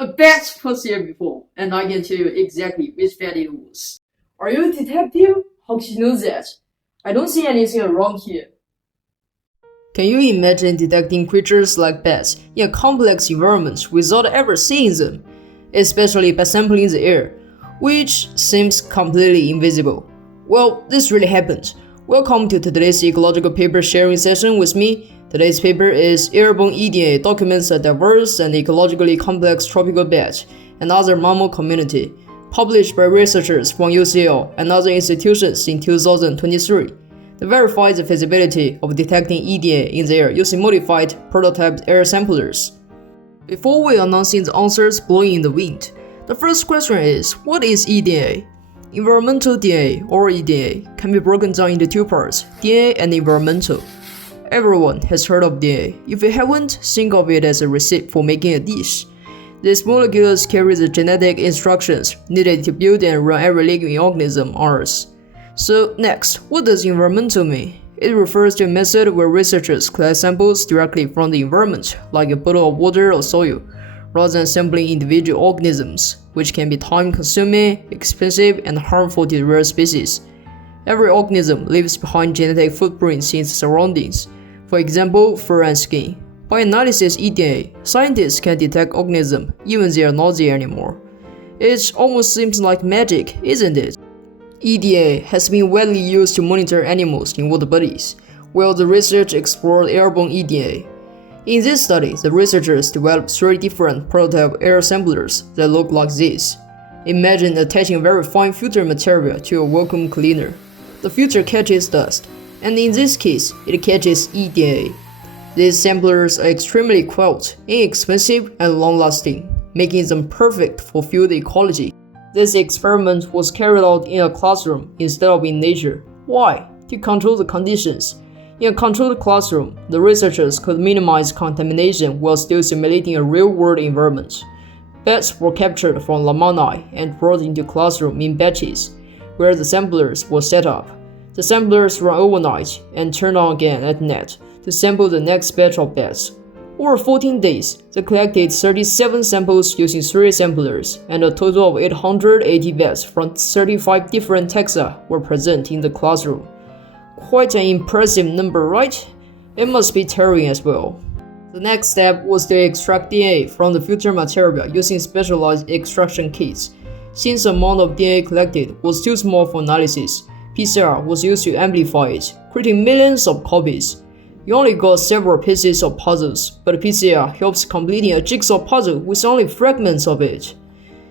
A bat was here before, and I can tell you exactly which bat it was. Are you a detective? How could you know that? I don't see anything wrong here. Can you imagine detecting creatures like bats in a complex environment without ever seeing them, especially by sampling the air, which seems completely invisible? Well, this really happened. Welcome to today's ecological paper sharing session with me. Today's paper is Airborne EDA documents a diverse and ecologically complex tropical bat and other mammal community, published by researchers from UCL and other institutions in 2023. They verified the feasibility of detecting EDA in the air using modified prototyped air samplers. Before we announcing the answers blowing in the wind, the first question is, what is EDA? Environmental DNA, or EDA, can be broken down into two parts, DNA and environmental. Everyone has heard of DNA. If you haven't, think of it as a recipe for making a dish. These molecules carry the genetic instructions needed to build and run every living organism on Earth. So next, what does environmental mean? It refers to a method where researchers collect samples directly from the environment, like a bottle of water or soil, rather than sampling individual organisms, which can be time-consuming, expensive, and harmful to the rare species. Every organism leaves behind genetic footprints in its surroundings, for example, fur and skin. By analysis EDA, scientists can detect organisms even they are not there anymore. It almost seems like magic, isn't it? EDA has been widely used to monitor animals in water bodies, while the research explored airborne EDA. In this study, the researchers developed 3 different prototype air samplers that look like this. Imagine attaching a very fine filter material to a vacuum cleaner. The filter catches dust, and in this case, it catches EDA. These samplers are extremely quiet, inexpensive, and long-lasting, making them perfect for field ecology. This experiment was carried out in a classroom instead of in nature. Why? To control the conditions. In a controlled classroom, the researchers could minimize contamination while still simulating a real-world environment. Bats were captured from Lamani and brought into classroom in batches, where the samplers were set up. The samplers run overnight and turned on again at night to sample the next batch of bats. Over 14 days, they collected 37 samples using 3 samplers, and a total of 880 bats from 35 different taxa were present in the classroom. Quite an impressive number, right? It must be tiring as well. The next step was to extract DNA from the filter material using specialized extraction kits. Since the amount of DNA collected was too small for analysis, PCR was used to amplify it, creating millions of copies. You only got several pieces of puzzles, but PCR helps completing a jigsaw puzzle with only fragments of it.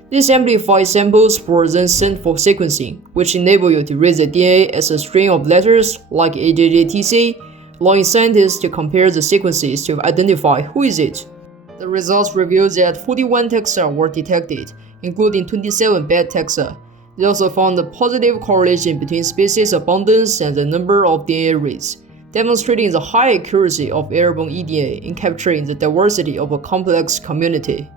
These amplified samples were then sent for sequencing, which enable you to read the DNA as a string of letters like AJJTC, allowing scientists to compare the sequences to identify who is it. The results revealed that 41 taxa were detected, including 27 bad taxa. They also found a positive correlation between species abundance and the number of DNA reads, demonstrating the high accuracy of airborne EDA in capturing the diversity of a complex community.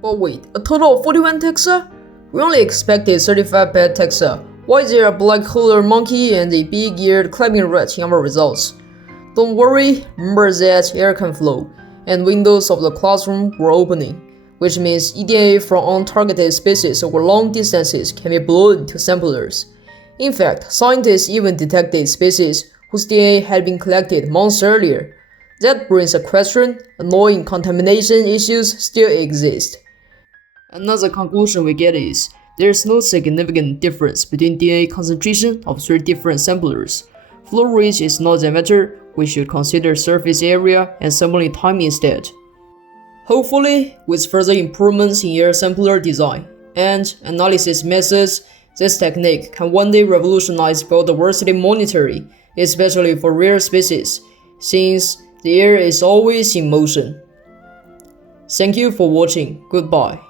But wait, a total of 41 taxa? We only expected 35 bad taxa. Why is there a black-colored monkey and a big-eared climbing rat in our results? Don't worry, remember that air can flow, and windows of the classroom were opening, which means EDA from untargeted species over long distances can be blown into samplers. In fact, scientists even detected species whose DNA had been collected months earlier. That brings a question: annoying contamination issues still exist. Another conclusion we get is, there's no significant difference between DNA concentration of 3 different samplers. Flow rate is not the matter, we should consider surface area and sampling time instead. Hopefully, with further improvements in air sampler design and analysis methods, this technique can one day revolutionize biodiversity monitoring, especially for rare species, since the air is always in motion. Thank you for watching. Goodbye.